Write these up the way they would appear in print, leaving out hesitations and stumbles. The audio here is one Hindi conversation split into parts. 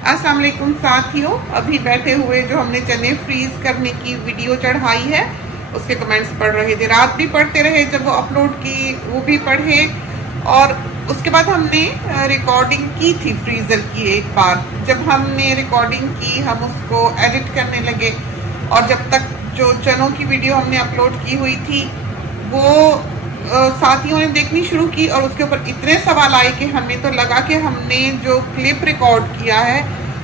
अस्सलाम वालेकुम साथियों, अभी बैठे हुए जो हमने चने फ्रीज करने की वीडियो चढ़ाई है उसके कमेंट्स पढ़ रहे थे। रात भी पढ़ते रहे, जब वो अपलोड की वो भी पढ़े, और उसके बाद हमने रिकॉर्डिंग की थी फ्रीज़र की। एक बार जब हमने रिकॉर्डिंग की हम उसको एडिट करने लगे, और जब तक जो चनों की वीडियो हमने अपलोड की हुई थी वो साथियों ने देखनी शुरू की, और उसके ऊपर इतने सवाल आए कि हमें तो लगा कि हमने जो क्लिप रिकॉर्ड किया है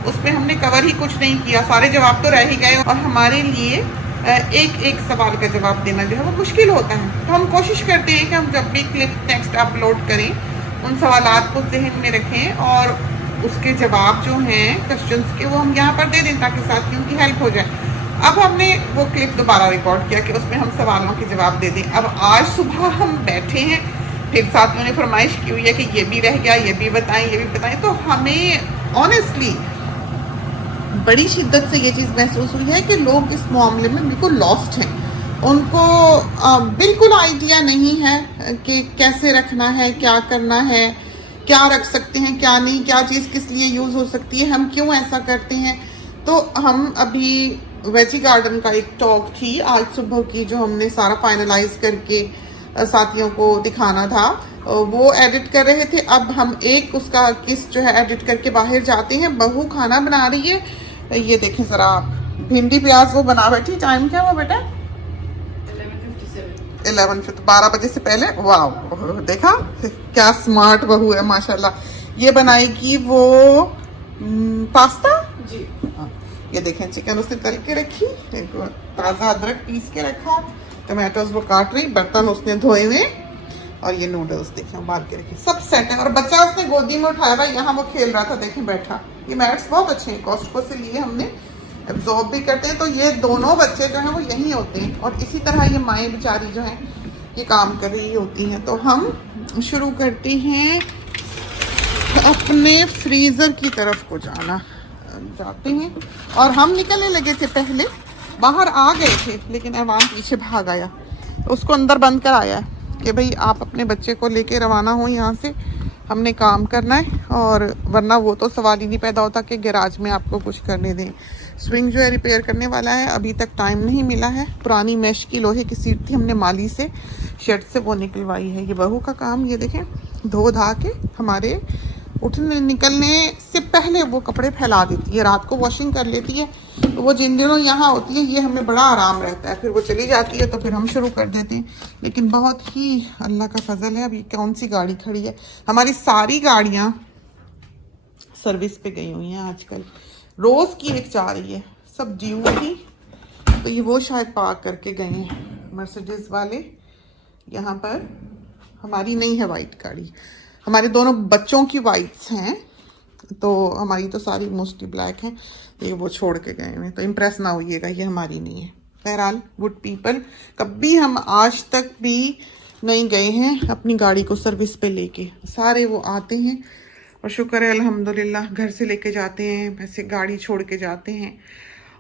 उसमें हमने कवर ही कुछ नहीं किया, सारे जवाब तो रह ही गए, और हमारे लिए एक एक सवाल का जवाब देना जो है वो मुश्किल होता है। तो हम कोशिश करते हैं कि हम जब भी क्लिप टेक्स्ट अपलोड करें उन सवालात को जहन में रखें और उसके जवाब जो हैं क्वेश्चंस के वो हम यहाँ पर दे दें ताकि साथियों की हेल्प हो जाए। अब हमने वो क्लिप दोबारा रिकॉर्ड किया कि उसमें हम सवालों के जवाब दे दें। अब आज सुबह हम बैठे हैं, फिर साथियों ने फरमाइश की हुई है कि ये भी रह गया, ये भी बताएं, ये भी बताएं। तो हमें ऑनेस्टली बड़ी शिद्दत से ये चीज़ महसूस हुई है कि लोग इस मामले में बिल्कुल लॉस्ट हैं। उनको बिल्कुल आइडिया नहीं है कि कैसे रखना है, क्या करना है, क्या रख सकते हैं, क्या नहीं, क्या चीज़ किस लिए यूज़ हो सकती है, हम क्यों ऐसा करते हैं। तो हम अभी वेजी गार्डन का एक टॉक थी आज सुबह की, जो हमने सारा फाइनलाइज करके साथियों को दिखाना था, वो एडिट कर रहे थे। अब हम एक उसका किस जो है एडिट करके बाहर जाते हैं। बहू खाना बना रही है, ये देखें ज़रा आप, भिंडी प्याज वो बना बैठी। टाइम क्या हुआ बेटा? 11:57, 12 बजे से पहले। वाह, देखा क्या स्मार्ट बहू है माशाल्लाह। ये बनाएगी वो पास्ता जी। ये देखें चिकन उसने तल के रखी, ताज़ा अदरक पीस के रखा, टमाटोज वो काट रही, बर्तन उसने धोए हुए, और ये नूडल्स देखें उबाल के रखे, सब सेट है। और बच्चा उसने गोदी में उठाया हुआ, यहाँ वो खेल रहा था, देखें बैठा। ये मैट्स बहुत अच्छे हैं, कॉस्टको से लिए हमने, एब्जॉर्ब भी करते हैं। तो ये दोनों बच्चे जो हैं वो यहीं होते हैं, और इसी तरह ये माएँ बेचारी जो हैं ये काम कर रही होती हैं। तो हम शुरू करते हैं अपने फ्रीज़र की तरफ को जाते हैं। और हम निकलने लगे थे, पहले बाहर आ गए थे लेकिन ऐवान पीछे भाग आया, तो उसको अंदर बंद कर आया कि भाई आप अपने बच्चे को लेके रवाना हो यहाँ से, हमने काम करना है। और वरना वो तो सवाल ही नहीं पैदा होता कि गैराज में आपको कुछ करने दें। स्विंग जो है रिपेयर करने वाला है, अभी तक टाइम नहीं मिला है। पुरानी मैश की लोहे की सीट थी, हमने माली से शेड से वो निकलवाई है। ये बहू का काम, ये देखें धो धा के हमारे उठने निकलने से पहले वो कपड़े फैला देती है, रात को वॉशिंग कर लेती है। तो वो जिन दिनों यहाँ होती है ये हमें बड़ा आराम रहता है, फिर वो चली जाती है तो फिर हम शुरू कर देते हैं। लेकिन बहुत ही अल्लाह का फजल है, अभी कौन सी गाड़ी खड़ी है, हमारी सारी गाड़ियाँ सर्विस पे गई हुई हैं आजकल, रोज़ की एक जा रही है, सब ड्यू थी। तो ये वो शायद पार्क करके गए हैं मर्सिडीज वाले यहाँ पर। हमारी नहीं है वाइट गाड़ी, हमारे दोनों बच्चों की वाइट्स हैं, तो हमारी तो सारी मोस्टली ब्लैक हैं। ये वो छोड़ के गए हैं, तो इम्प्रेस ना होइएगा, ये हमारी नहीं है। बहरहाल गुड पीपल, कभी हम आज तक भी नहीं गए हैं अपनी गाड़ी को सर्विस पे लेके। सारे वो आते हैं और शुक्र है अल्हम्दुलिल्लाह, घर से लेके जाते हैं, वैसे गाड़ी छोड़ के जाते हैं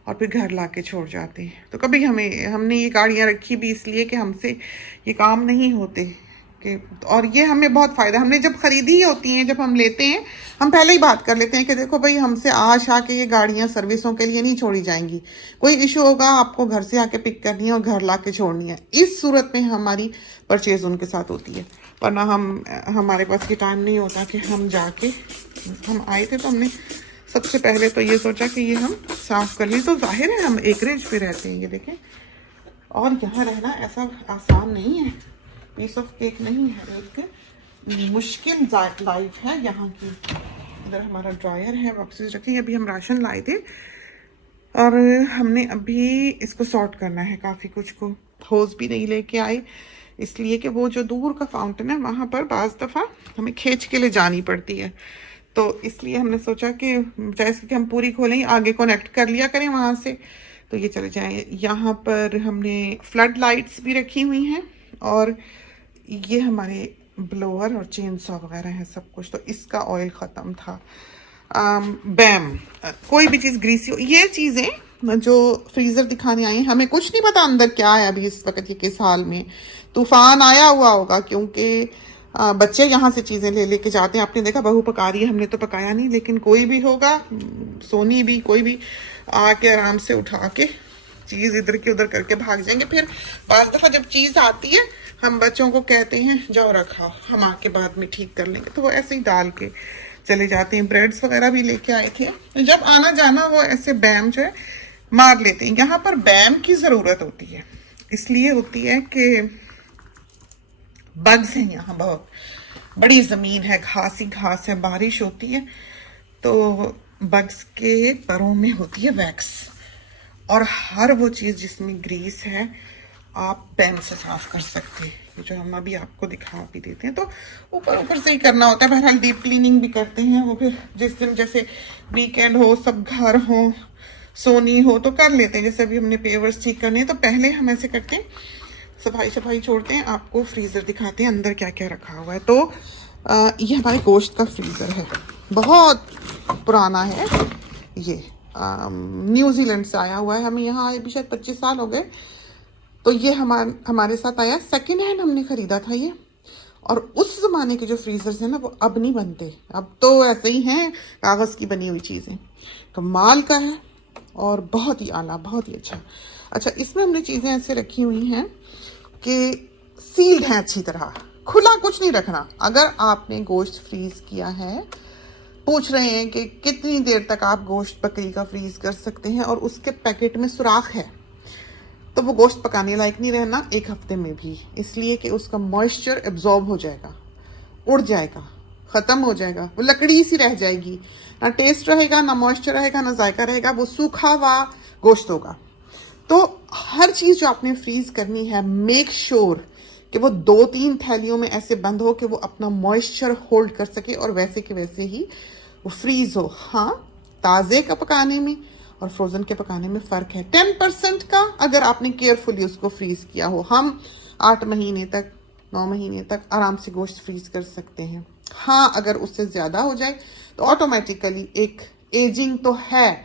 और फिर घर ला के छोड़ जाते हैं। तो कभी हमने ये गाड़ियाँ रखी भी इसलिए कि हमसे ये काम नहीं होते कि, और ये हमें बहुत फ़ायदा, हमने जब ख़रीदी ही होती हैं, जब हम लेते हैं हम पहले ही बात कर लेते हैं कि देखो भाई हमसे आज आके ये गाड़ियाँ सर्विसों के लिए नहीं छोड़ी जाएंगी, कोई इशू होगा आपको घर से आके पिक करनी है और घर ला के छोड़नी है। इस सूरत में हमारी परचेज उनके साथ होती है, वरना हमारे पास ये टाइम नहीं होता कि हम जाके, हम आए थे तो हमने सबसे पहले तो ये सोचा कि ये हम साफ़ कर लें। तो जाहिर है हम एकरेज पे रहते हैं, ये देखें, और यहाँ रहना ऐसा आसान नहीं है, पीस ऑफ केक नहीं है, एक मुश्किल लाइफ है यहाँ की। इधर हमारा ड्रायर है, बॉक्सेस रखे हैं, अभी हम राशन लाए थे और हमने अभी इसको सॉर्ट करना है। काफ़ी कुछ को होज़ भी नहीं लेके आए, इसलिए कि वो जो दूर का फाउंटेन है वहाँ पर बाज़ दफ़ा हमें खींच के ले जानी पड़ती है, तो इसलिए हमने सोचा कि जैसे कि हम पूरी खोलें आगे कनेक्ट कर लिया करें वहाँ से, तो ये चले जाएँ। यहाँ पर हमने फ्लड लाइट्स भी रखी हुई हैं, और ये हमारे ब्लोअर और चेन सॉ वगैरह है सब कुछ। तो इसका ऑयल ख़त्म था। बैम, कोई भी चीज़ ग्रीसी हो, ये चीज़ें जो फ्रीज़र दिखाने आई हैं, हमें कुछ नहीं पता अंदर क्या है अभी इस वक्त, ये किस हाल में। तूफ़ान आया हुआ होगा क्योंकि बच्चे यहाँ से चीज़ें ले लेके जाते हैं। आपने देखा बहू पका रही है, हमने तो पकाया नहीं, लेकिन कोई भी होगा, सोनी भी, कोई भी आके आराम से उठा के चीज़ इधर की उधर करके भाग जाएंगे। फिर पांच दफ़ा जब चीज़ आती है हम बच्चों को कहते हैं जाओ रखाओ, हम आके बाद में ठीक कर लेंगे, तो वो ऐसे ही डाल के चले जाते हैं। ब्रेड्स वगैरह भी लेके आए थे, जब आना जाना वो ऐसे बैम जो है मार लेते हैं। यहाँ पर बैम की ज़रूरत होती है, इसलिए होती है कि बग्स हैं यहाँ, बहुत बड़ी ज़मीन है, घास ही घास है, बारिश होती है तो बग्स के परों में होती है वैक्स, और हर वो चीज़ जिसमें ग्रीस है आप पेन से साफ कर सकते हैं। जो हम अभी आपको दिखा भी देते हैं, तो ऊपर ऊपर से ही करना होता है। बहरहाल डीप क्लीनिंग भी करते हैं वो, फिर जिस दिन जैसे वीकेंड हो, सब घर हो, सोनी हो तो कर लेते हैं। जैसे अभी हमने पेवर्स ठीक करने हैं तो पहले हम ऐसे करते हैं, सफाई छोड़ते हैं, आपको फ्रीज़र दिखाते हैं अंदर क्या क्या रखा हुआ है। तो ये हमारे गोश्त का फ्रीज़र है, बहुत पुराना है ये, न्यूजीलैंड से आया हुआ है, हमें यहाँ आए भी शायद 25 साल हो गए। तो ये हमारे साथ आया, सेकेंड हैंड हमने ख़रीदा था ये। और उस ज़माने के जो फ्रीज़र्स हैं ना वो अब नहीं बनते, अब तो ऐसे ही हैं कागज़ की बनी हुई चीज़ें। कमाल का है और बहुत ही आला, बहुत ही अच्छा। अच्छा, इसमें हमने चीज़ें ऐसे रखी हुई हैं कि सील्ड हैं अच्छी तरह, खुला कुछ नहीं रखना। अगर आपने गोश्त फ्रीज़ किया है, पूछ रहे हैं कि कितनी देर तक आप गोश्त बकरी का फ्रीज़ कर सकते हैं और उसके पैकेट में सुराख है, तो वो गोश्त पकाने लायक नहीं रहना 1 हफ्ते में भी, इसलिए कि उसका मॉइस्चर एब्जॉर्ब हो जाएगा, उड़ जाएगा, ख़त्म हो जाएगा, वो लकड़ी सी रह जाएगी, ना टेस्ट रहेगा, ना मॉइस्चर रहेगा, ना जायका रहेगा, वो सूखा हुआ गोश्त होगा। तो हर चीज़ जो आपने फ्रीज़ करनी है, मेक श्योर कि वो 2-3 थैलियों में ऐसे बंद हो कि वो अपना मॉइस्चर होल्ड कर सके और वैसे के वैसे ही वो फ्रीज़ हो। हाँ, ताज़े का पकाने में और फ्रोज़न के पकाने में फ़र्क है 10% का, अगर आपने केयरफुली उसको फ्रीज़ किया हो। हम 8 महीने तक, 9 महीने तक आराम से गोश्त फ्रीज़ कर सकते हैं। हाँ, अगर उससे ज़्यादा हो जाए तो ऑटोमेटिकली एक एजिंग तो है,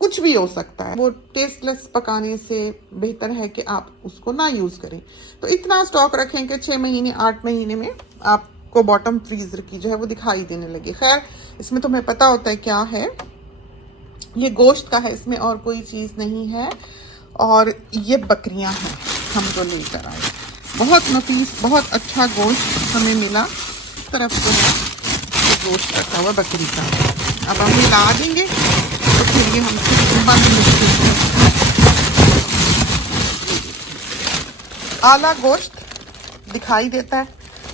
कुछ भी हो सकता है, वो टेस्टलेस पकाने से बेहतर है कि आप उसको ना यूज़ करें। तो इतना स्टॉक रखें कि 6 महीने 8 महीने में आपको बॉटम फ्रीज़र की जो है वो दिखाई देने लगे। खैर, इसमें तुम्हें पता होता है क्या है, ये गोश्त का है, इसमें और कोई चीज़ नहीं है। और ये बकरियां हैं हम जो लेकर आए, बहुत नफीस, बहुत अच्छा गोश्त हमें मिला। इस तरफ जो है ये गोश्त रखा हुआ बकरी का, अब हम मिला देंगे तो फिर ये हमसे बंद मुश्किल है। आला गोश्त दिखाई देता है,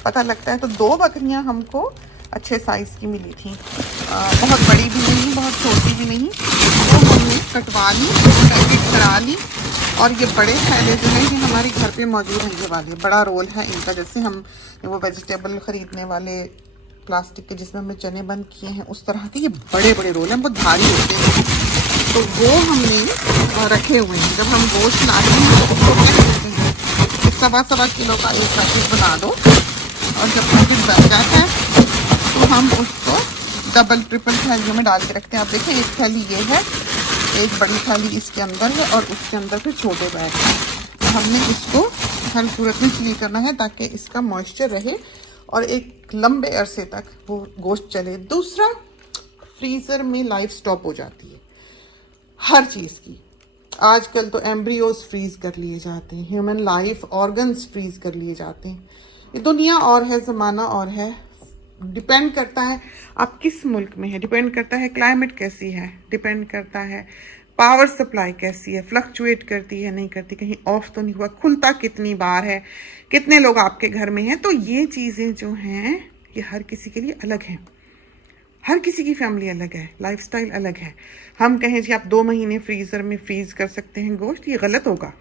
पता लगता है। तो 2 बकरियां हमको अच्छे साइज़ की मिली थी, बहुत बड़ी भी नहीं, बहुत छोटी भी नहीं, तो हमने कटवा ली, पैकेट करा ली। और ये बड़े थैले जो हैं ये हमारे घर पे मौजूद हैं, ये वाले बड़ा रोल है इनका। जैसे हम वो वेजिटेबल ख़रीदने वाले प्लास्टिक के जिसमें हमने चने बंद किए हैं, उस तरह के ये बड़े बड़े रोल हैं, बहुत भारी होते हैं, तो वो हमने रखे हुए हैं। जब हम गोश्त लाते हैं तो उसको क्या कहते हैं, 1.25 किलो का एक पैकेट बना दो, और जब पैकेट बन जाता है तो हम उसको डबल ट्रिपल थैलियों में डाल के रखते हैं। आप देखिए, एक थैली ये है, एक बड़ी थाली इसके अंदर है और उसके अंदर फिर छोटे बैग हैं। तो हमने इसको हर सूरत में सील करना है ताकि इसका मॉइस्चर रहे और एक लंबे अरसे तक वो गोश्त चले। दूसरा, फ्रीज़र में लाइफ स्टॉप हो जाती है हर चीज़ की। आजकल तो एम्ब्रियोज फ्रीज़ कर लिए जाते हैं, ह्यूमन लाइफ ऑर्गन्स फ्रीज़ कर लिए जाते हैं। ये दुनिया और है, ज़माना और है। डिपेंड करता है आप किस मुल्क में है, डिपेंड करता है क्लाइमेट कैसी है, डिपेंड करता है पावर सप्लाई कैसी है, फ्लक्चुएट करती है नहीं करती, कहीं ऑफ तो नहीं हुआ, खुलता कितनी बार है, कितने लोग आपके घर में हैं। तो ये चीज़ें जो हैं ये हर किसी के लिए अलग हैं, हर किसी की फैमिली अलग है, लाइफस्टाइल अलग है। हम कहें जी आप 2 महीने फ्रीज़र में फ्रीज़ कर सकते हैं गोश्त, ये गलत होगा।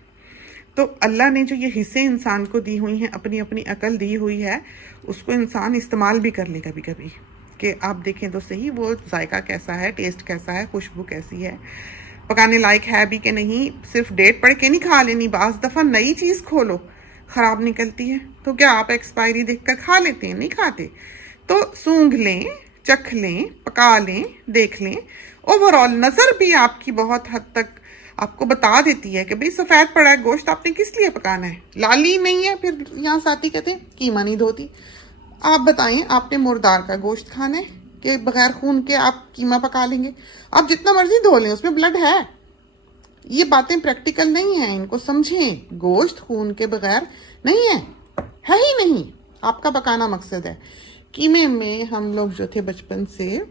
तो अल्लाह ने जो ये हिस्से इंसान को दी हुई हैं, अपनी अपनी अकल दी हुई है, उसको इंसान इस्तेमाल भी कर ले कभी कभी, कि आप देखें तो सही वो जायका कैसा है, टेस्ट कैसा है, खुशबू कैसी है, पकाने लायक है भी कि नहीं। सिर्फ डेट पढ़ के नहीं खा लेनी, बाज़ दफ़ा नई चीज़ खोलो ख़राब निकलती है, तो क्या आप एक्सपायरी देख कर खा लेते हैं? नहीं खाते। तो सूंघ लें, चख लें, पका लें, देख लें। ओवरऑल नज़र भी आपकी बहुत हद तक आपको बता देती है कि भाई सफ़ेद पड़ा है गोश्त, आपने किस लिए पकाना है, लाली नहीं है। फिर यहाँ साथी कहते हैं कीमा नहीं धोती। आप बताइए, आपने मुर्दार का गोश्त खाना है कि बगैर खून के आप कीमा पका लेंगे? आप जितना मर्जी धो लें, उसमें ब्लड है। ये बातें प्रैक्टिकल नहीं है, इनको समझें। गोश्त खून के बगैर नहीं है ही नहीं। आपका पकाना मकसद है। कीमे में हम लोग जो थे बचपन से,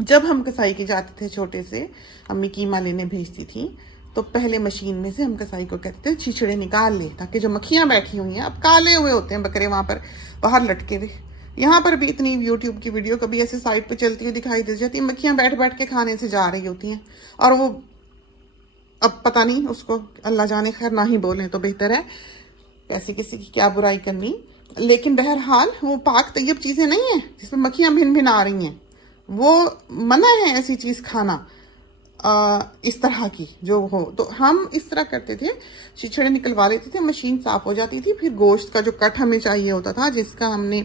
जब हम कसाई के जाते थे छोटे से, अम्मी कीमा लेने भेजती थी, तो पहले मशीन में से हम कसाई को कहते थे छिछड़े निकाल ले, ताकि जो मक्खियां बैठी हुई हैं, अब काले हुए होते हैं बकरे वहां पर बाहर लटके हुए। यहाँ पर भी इतनी यूट्यूब की वीडियो कभी ऐसे साइड पे चलती हुई दिखाई दे जाती है, मक्खियां बैठ बैठ के खाने से जा रही होती हैं। और वो अब पता नहीं, उसको अल्लाह जाने, खैर ना ही बोलें तो बेहतर है, ऐसी किसी की क्या बुराई करनी। लेकिन बहरहाल वो पाक तैयब चीज़ें नहीं है जिसमें मक्खियां भिन भिन आ रही हैं। वो मना है ऐसी चीज़ खाना इस तरह की जो हो। तो हम इस तरह करते थे, छिछड़े निकलवा लेते थे, मशीन साफ हो जाती थी। फिर गोश्त का जो कट हमें चाहिए होता था, जिसका हमने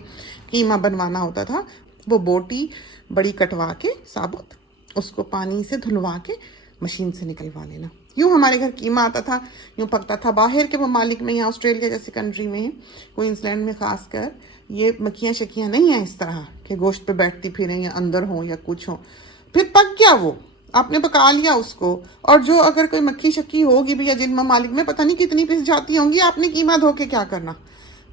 कीमा बनवाना होता था, वो बोटी बड़ी कटवा के साबुत, उसको पानी से धुलवा के मशीन से निकलवा लेना। यूँ हमारे घर कीमा आता था, यूँ पकता था। बाहर के ममालिक में, यहाँ ऑस्ट्रेलिया जैसे कंट्री में, क्वींसलैंड में खासकर, ये मक्खियाँ शक्कियाँ नहीं हैं इस तरह के गोश्त पे बैठती फिरें या अंदर हो या कुछ हो। फिर पक गया, वो आपने पका लिया उसको। और जो अगर कोई मक्खी शक्की होगी भी, या जिन ममालिक में पता नहीं कितनी पिस जाती होंगी, आपने कीमा धो के क्या करना।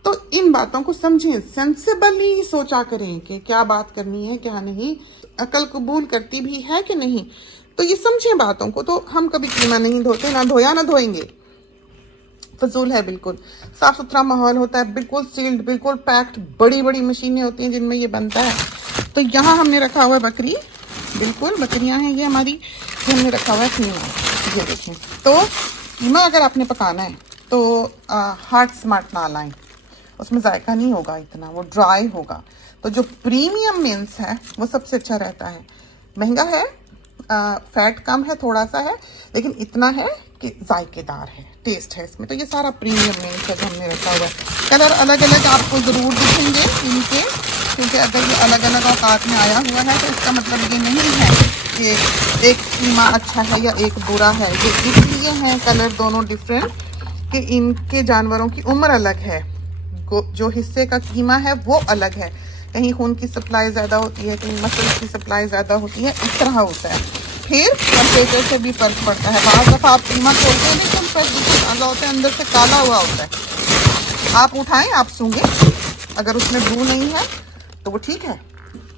तो इन बातों को समझें, सेंसिबली सोचा करें कि क्या बात करनी है क्या नहीं, अकल कबूल करती भी है कि नहीं। तो ये समझें बातों को। तो हम कभी कीमा नहीं धोते, ना धोया ना धोएंगे, फजूल है। बिल्कुल साफ सुथरा माहौल होता है, बिल्कुल सील्ड, बिल्कुल पैक्ड, बड़ी बड़ी मशीनें होती हैं जिनमें ये बनता है। तो यहाँ हमने रखा हुआ है बकरी, बिल्कुल बकरियां हैं ये हमारी, जो हमने रखा हुआ है कीमा। ये देखें। तो कीमा अगर आपने पकाना है तो हार्ड स्मार्ट ना लाएं, उसमें जायका नहीं होगा इतना, वो ड्राई होगा। तो जो प्रीमियम मिन्स है वो सबसे अच्छा रहता है। महंगा है, फैट कम है, थोड़ा सा है, लेकिन इतना है कि जायकेदार है, टेस्ट है इसमें। तो ये सारा प्रीमियम मिन्स है जो हमने रखा हुआ है। कलर अलग अलग आपको ज़रूर दिखेंगे इनके, क्योंकि अगर ये अलग अलग औकात में आया हुआ है तो इसका मतलब ये नहीं है कि एक कीमा अच्छा है या एक बुरा है। ये इसलिए है कलर दोनों डिफरेंट कि इनके जानवरों की उम्र अलग है, जो हिस्से का कीमा है वो अलग है। कहीं खून की सप्लाई ज़्यादा होती है, कहीं मसल्स की सप्लाई ज़्यादा होती है, इस तरह होता है। फिर टेम्परेचर से भी फर्क पड़ता है। बाज़ दफ़ा आप कीमा खोलते हैं लेकिन फ्रेश ताज़ा होता है, अंदर से काला हुआ होता है। आप उठाएं, आप सूंघें, अगर उसमें बू नहीं है तो वो ठीक है।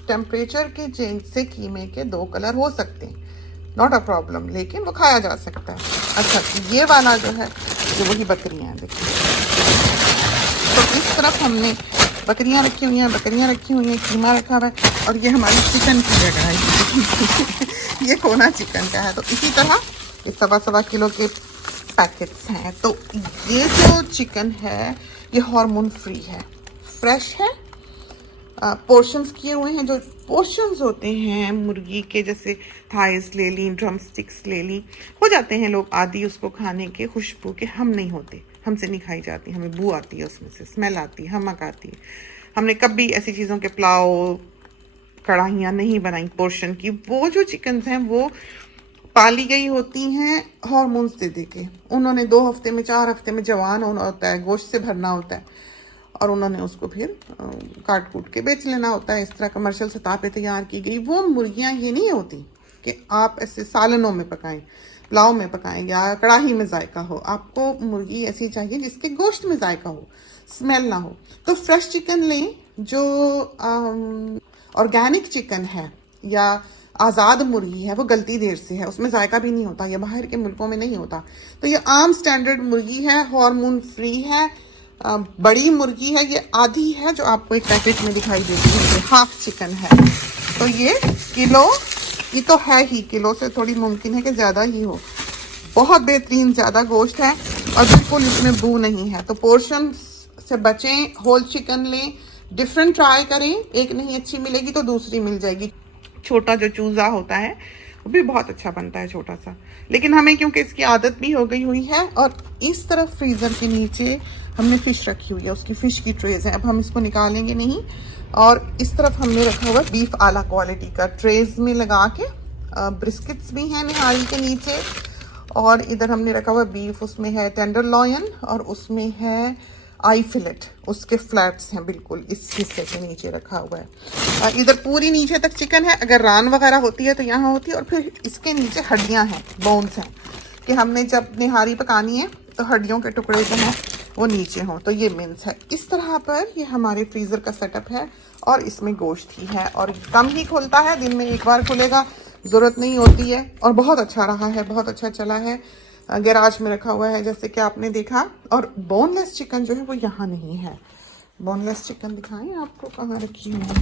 टेम्परेचर के चेंज से कीमे के दो कलर हो सकते हैं, नॉट अ प्रॉब्लम, लेकिन वो खाया जा सकता है। अच्छा, ये वाला जो है ये वही बकरियां हैं, देखिए। तो इस तरफ हमने बकरियां रखी हुई हैं, कीमा रखा हुआ है। और ये हमारी चिकन की जगह है ये कोना चिकन का है। तो इसी तरह ये 1.25 किलो के पैकेट्स हैं। तो ये जो चिकन है ये हार्मोन फ्री है, फ्रेश है, पोर्शंस किए हुए हैं। जो पोर्शंस होते हैं मुर्गी के, जैसे थाइस ले ली, ड्रम स्टिक्स ले ली, हो जाते हैं लोग आदि उसको खाने के, खुशबू के। हम नहीं होते, हमसे नहीं खाई जाती, हमें बू आती है, उसमें से स्मेल आती है, हमक आती है। हमने कभी ऐसी चीज़ों के पुलाव, कढ़ाइयाँ नहीं बनाई पोर्शन की। वो जो चिकन्स हैं वो पाली गई होती हैं हार्मोन्स दे दे के। उन्होंने 2 हफ्ते में, 4 हफ्ते में जवान होना होता है, गोश्त से भरना होता है, और उन्होंने उसको फिर काट कूट के बेच लेना होता है। इस तरह कमर्शियल सतह पे तैयार की गई वो मुर्गियाँ ये नहीं होती कि आप ऐसे सालनों में पकाएं, पुलाव में पकाएं या कढ़ाई में जायका हो। आपको मुर्गी ऐसी चाहिए जिसके गोश्त में जायका हो, स्मेल ना हो। तो फ्रेश चिकन लें। जो ऑर्गेनिक चिकन है या आज़ाद मुर्गी है वो गलती देर से है, उसमें जायका भी नहीं होता, ये बाहर के मुल्कों में नहीं होता। तो ये आम स्टैंडर्ड मुर्गी है, हार्मोन फ्री है, बड़ी मुर्गी है। ये आधी है जो आपको एक पैकेट में दिखाई देती है, ये हाफ चिकन है। तो ये किलो, ये तो है ही, किलो से थोड़ी मुमकिन है कि ज़्यादा ही हो। बहुत बेहतरीन ज़्यादा गोश्त है और बिल्कुल इसमें बू नहीं है। तो पोर्शन से बचें, होल चिकन लें, डिफरेंट ट्राई करें। एक नहीं अच्छी मिलेगी तो दूसरी मिल जाएगी। छोटा जो चूज़ा होता है वो भी बहुत अच्छा बनता है, छोटा सा, लेकिन हमें क्योंकि इसकी आदत भी हो गई हुई है। और इस तरफ फ्रीज़र के नीचे हमने फ़िश रखी हुई है, उसकी फ़िश की ट्रेज़ है, अब हम इसको निकालेंगे नहीं। और इस तरफ हमने रखा हुआ बीफ आला क्वालिटी का, ट्रेज़ में लगा के। ब्रिस्किट्स भी हैं निहारी के नीचे। और इधर हमने रखा हुआ बीफ, उसमें है टेंडर लॉयन और उसमें है आई फिलेट, उसके फ्लैट्स हैं बिल्कुल इस हिस्से के नीचे रखा हुआ है। इधर पूरी नीचे तक चिकन है, अगर रान वगैरह होती है तो यहाँ होती है, और फिर इसके नीचे हड्डियाँ हैं, बोन्स हैं, कि हमने जब निहारी पकानी है तो हड्डियों के टुकड़े जो हैं वो नीचे हों, तो ये मिन्स है। इस तरह पर ये हमारे फ्रीज़र का सेटअप है और इसमें गोश्त ही है, और कम ही खुलता है, दिन में एक बार खुलेगा, ज़रूरत नहीं होती है, और बहुत अच्छा रहा है, बहुत अच्छा चला है। गैराज में रखा हुआ है जैसे कि आपने देखा। और बोनलेस चिकन जो है वो यहाँ नहीं है। बोनलेस चिकन दिखाएं आपको कहाँ रखी हुई है।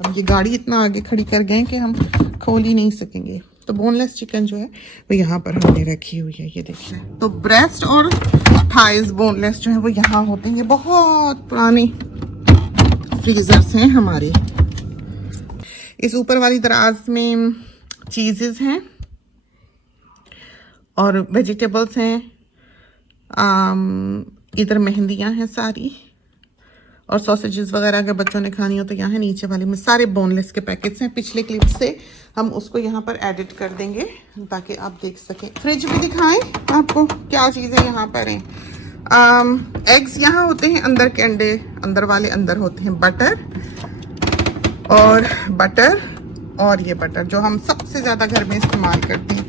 अब ये गाड़ी इतना आगे खड़ी कर गए कि हम खोल ही नहीं सकेंगे। तो बोनलेस चिकन जो है वो यहाँ पर हमने रखी हुई है, ये देखिए। तो ब्रेस्ट और थाइज बोनलेस जो है वो यहाँ होते हैं। ये बहुत पुराने फ्रीजर्स हैं हमारे। इस ऊपर वाली दराज में चीज़ेस हैं और वेजिटेबल्स हैं। इधर मेहंदियाँ हैं सारी, और सॉसेजेस वगैरह अगर बच्चों ने खानी हो तो यहाँ नीचे वाले में सारे बोनलेस के पैकेट्स हैं। पिछले क्लिप से हम उसको यहाँ पर एडिट कर देंगे ताकि आप देख सकें। फ्रिज भी दिखाएं आपको क्या चीज़ें यहाँ पर हैं। एग्स यहाँ होते हैं, अंदर के अंडे अंदर वाले अंदर होते हैं। बटर और ये बटर जो हम सबसे ज़्यादा घर में इस्तेमाल करते हैं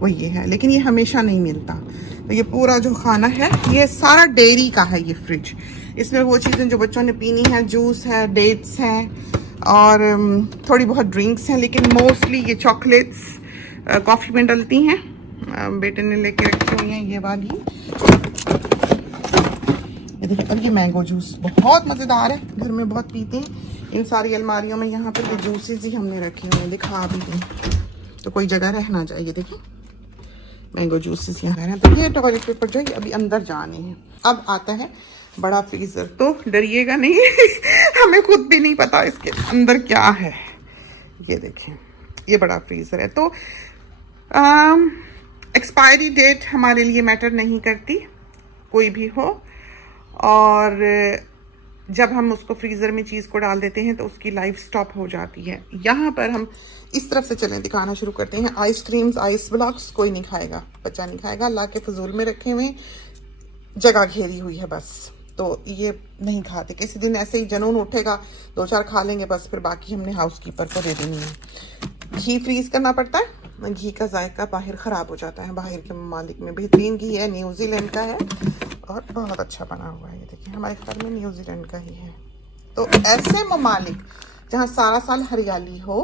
वो ये है, लेकिन ये हमेशा नहीं मिलता। तो ये पूरा जो खाना है ये सारा डेयरी का है ये फ्रिज। इसमें वो चीज़ें जो बच्चों ने पीनी है, जूस है, डेट्स हैं और थोड़ी बहुत ड्रिंक्स हैं, लेकिन मोस्टली ये चॉकलेट्स कॉफ़ी में डलती हैं। बेटे ने लेके रखी हुई हैं ये वाली, ये देखिए। और ये मैंगो जूस बहुत मज़ेदार है, घर में बहुत पीते हैं। इन सारी अलमारियों में यहाँ पर ये जूसेस ही हमने रखे हुए हैं, दिखा भी दें तो कोई जगह रह ना जाए। ये देखिए मैंगो जूसेस यहाँ हैं। तो ये टॉयलेट पेपर जो है अभी अंदर जाने हैं। अब आता है बड़ा फ्रीजर, तो डरिएगा नहीं हमें खुद भी नहीं पता इसके अंदर क्या है। ये देखें ये बड़ा फ्रीजर है। तो एक्सपायरी डेट हमारे लिए मैटर नहीं करती, कोई भी हो, और जब हम उसको फ्रीज़र में चीज़ को डाल देते हैं तो उसकी लाइफ स्टॉप हो जाती है। यहाँ पर हम इस तरफ से चलें, दिखाना शुरू करते हैं। आइसक्रीम्स, आइस ब्लॉक्स कोई नहीं खाएगा, बच्चा नहीं खाएगा, ला के फजूल में रखे हुए, जगह घेरी हुई है बस। तो ये नहीं खाते। किसी दिन ऐसे ही जनून उठेगा, 2-4 खा लेंगे बस, फिर बाकी हमने हाउसकीपर को दे देनी है। घी फ्रीज करना पड़ता है, घी का जायका बाहर ख़राब हो जाता है। बाहर के ममालिक में बेहतरीन घी है, न्यूजीलैंड का है और बहुत अच्छा बना हुआ है। ये देखिए हमारे घर में न्यूजीलैंड का ही है। तो ऐसे ममालिक जहाँ सारा साल हरियाली हो,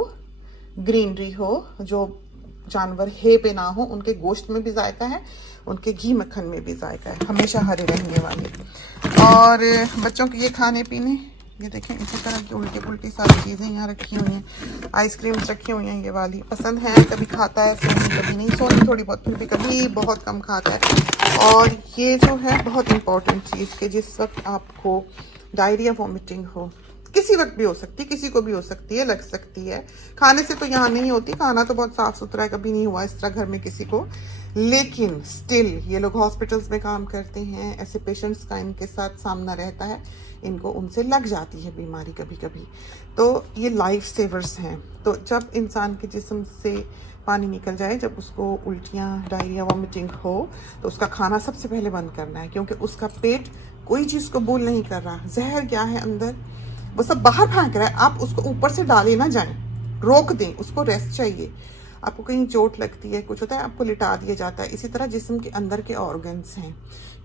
ग्रीनरी हो, जो जानवर है पे ना हो, उनके गोश्त में भी जायका है, उनके घी मक्खन में भी जायका है, हमेशा हरे रहने वाले। और बच्चों के ये खाने पीने, ये देखें इसी तरह की उल्टी पुल्टी सारी चीज़ें यहाँ रखी हुई हैं। आइसक्रीम्स रखी हुई हैं, ये वाली पसंद है, कभी खाता है, सोनी कभी नहीं, सोनी थोड़ी बहुत, फिर भी कभी बहुत कम खाता है। और ये जो है बहुत इंपॉर्टेंट चीज़ कि जिस वक्त आपको डायरिया वॉमिटिंग हो, किसी वक्त भी हो सकती है, किसी को भी हो सकती है, लग सकती है। खाने से तो यहाँ नहीं होती, खाना तो बहुत साफ़ सुथरा है, कभी नहीं हुआ इस तरह घर में किसी को, लेकिन स्टिल ये लोग हॉस्पिटल्स में काम करते हैं, ऐसे पेशेंट्स का इनके साथ सामना रहता है, इनको उनसे लग जाती है बीमारी कभी कभी। तो ये लाइफ सेवर्स हैं। तो जब इंसान के जिस्म से पानी निकल जाए, जब उसको उल्टियाँ, डायरिया, वॉमिटिंग हो, तो उसका खाना सबसे पहले बंद करना है, क्योंकि उसका पेट कोई चीज़ को कबूल नहीं कर रहा। जहर क्या है अंदर, वो सब बाहर फेंक रहा है। आप उसको ऊपर से डाले ना जाएं, रोक दें, उसको रेस्ट चाहिए। आपको कहीं चोट लगती है, कुछ होता है, आपको लिटा दिया जाता है। इसी तरह जिस्म के अंदर के ऑर्गन्स हैं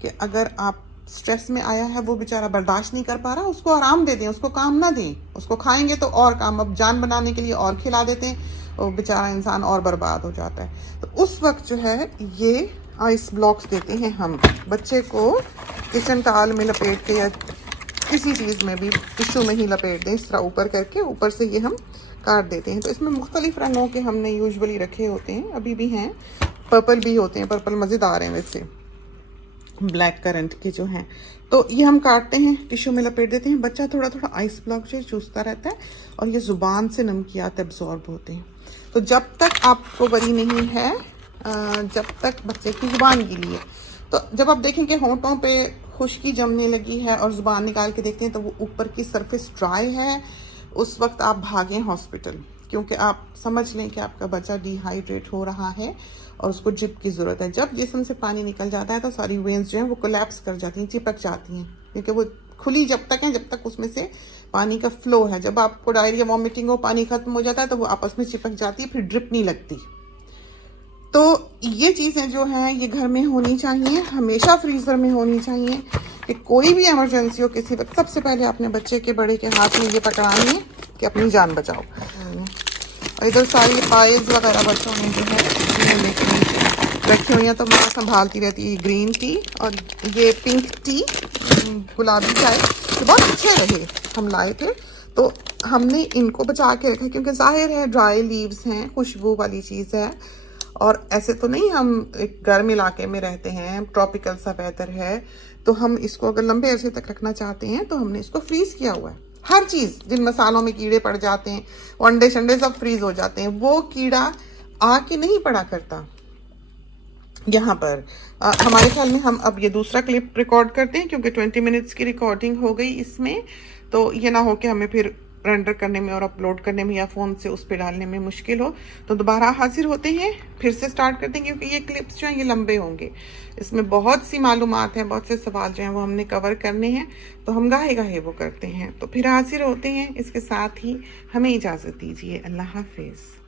कि अगर आप स्ट्रेस में आया है, वो बेचारा बर्दाश्त नहीं कर पा रहा, उसको आराम दे दें, उसको काम ना दें। उसको खाएंगे तो और काम, अब जान बनाने के लिए और खिला देते हैं, वो बेचारा इंसान और बर्बाद हो जाता है। तो उस वक्त जो है ये आइस ब्लॉक्स देते हैं हम बच्चे को, किचन टाल में लपेट के या किसी चीज़ में भी, टिश्यू में ही लपेट दें, इस तरह ऊपर करके, ऊपर से ये हम काट देते हैं। तो इसमें मुख्तलिफ रंगों के हमने यूजुअली रखे होते हैं, अभी भी हैं, पर्पल भी होते हैं, पर्पल मज़ेदार हैं वैसे, ब्लैक करंट के जो हैं। तो ये हम काटते हैं, टिश्यू में लपेट देते हैं। बच्चा थोड़ा थोड़ा आइस ब्लॉक से चूसता रहता है और ये ज़ुबान से नमकियात एब्जॉर्ब होते हैं। तो जब तक आपको वरी नहीं है, जब तक बच्चे की ज़ुबान गीली है, तो जब आप देखें कि होंठों पे खुश्की जमने लगी है और ज़ुबान निकाल के देखते हैं तो वो ऊपर की सरफेस ड्राई है, उस वक्त आप भागें हॉस्पिटल, क्योंकि आप समझ लें कि आपका बच्चा डिहाइड्रेट हो रहा है और उसको ड्रिप की ज़रूरत है। जब जिस्म से पानी निकल जाता है तो सारी वेन्स जो हैं वो कोलैप्स कर जाती हैं, चिपक जाती हैं, क्योंकि वो खुली जब तक है जब तक उसमें से पानी का फ्लो है। जब आपको डायरिया वॉमिटिंग हो, पानी खत्म हो जाता है तो वो आपस में चिपक जाती है, फिर ड्रिप नहीं लगती। तो ये चीज़ें जो हैं ये घर में होनी चाहिए, हमेशा फ्रीज़र में होनी चाहिए कि कोई भी इमरजेंसी हो किसी वक्त, सबसे पहले अपने बच्चे के बड़े के हाथ में ये पकड़ानी है कि अपनी जान बचाओ। और इधर सारी पाइल्स वगैरह बच्चों ने जो है लेके रखी हुई हैं, तो मैं संभालती रहती है। ग्रीन टी और ये पिंक टी, गुलाबी चाय, ये बहुत अच्छे रहे, हम लाए थे तो हमने इनको बचा के रखा, क्योंकि जाहिर है ड्राई लीव्स हैं, खुशबू वाली चीज़ है, और ऐसे तो नहीं हम एक गर्म इलाके में रहते हैं, ट्रॉपिकल सा वेदर है, तो हम इसको अगर लंबे अरसे तक रखना चाहते हैं तो हमने इसको फ्रीज किया हुआ है। हर चीज़, जिन मसालों में कीड़े पड़ जाते हैं, अंडे शंडे सब फ्रीज हो जाते हैं, वो कीड़ा आके नहीं पड़ा करता यहाँ पर। हमारे ख्याल में हम अब ये दूसरा क्लिप रिकॉर्ड करते हैं, क्योंकि 20 मिनट्स की रिकॉर्डिंग हो गई इसमें, तो ये ना हो कि हमें फिर रेंडर करने में और अपलोड करने में या फ़ोन से उस पर डालने में मुश्किल हो। तो दोबारा हाजिर होते हैं, फिर से स्टार्ट करते हैं, क्योंकि ये क्लिप्स जो हैं ये लंबे होंगे, इसमें बहुत सी मालूमात हैं, बहुत से सवाल जो हैं वो हमने कवर करने हैं, तो हम गाहे गाहे वो करते हैं। तो फिर हाजिर होते हैं, इसके साथ ही हमें इजाज़त दीजिए। अल्लाह हाफिज़।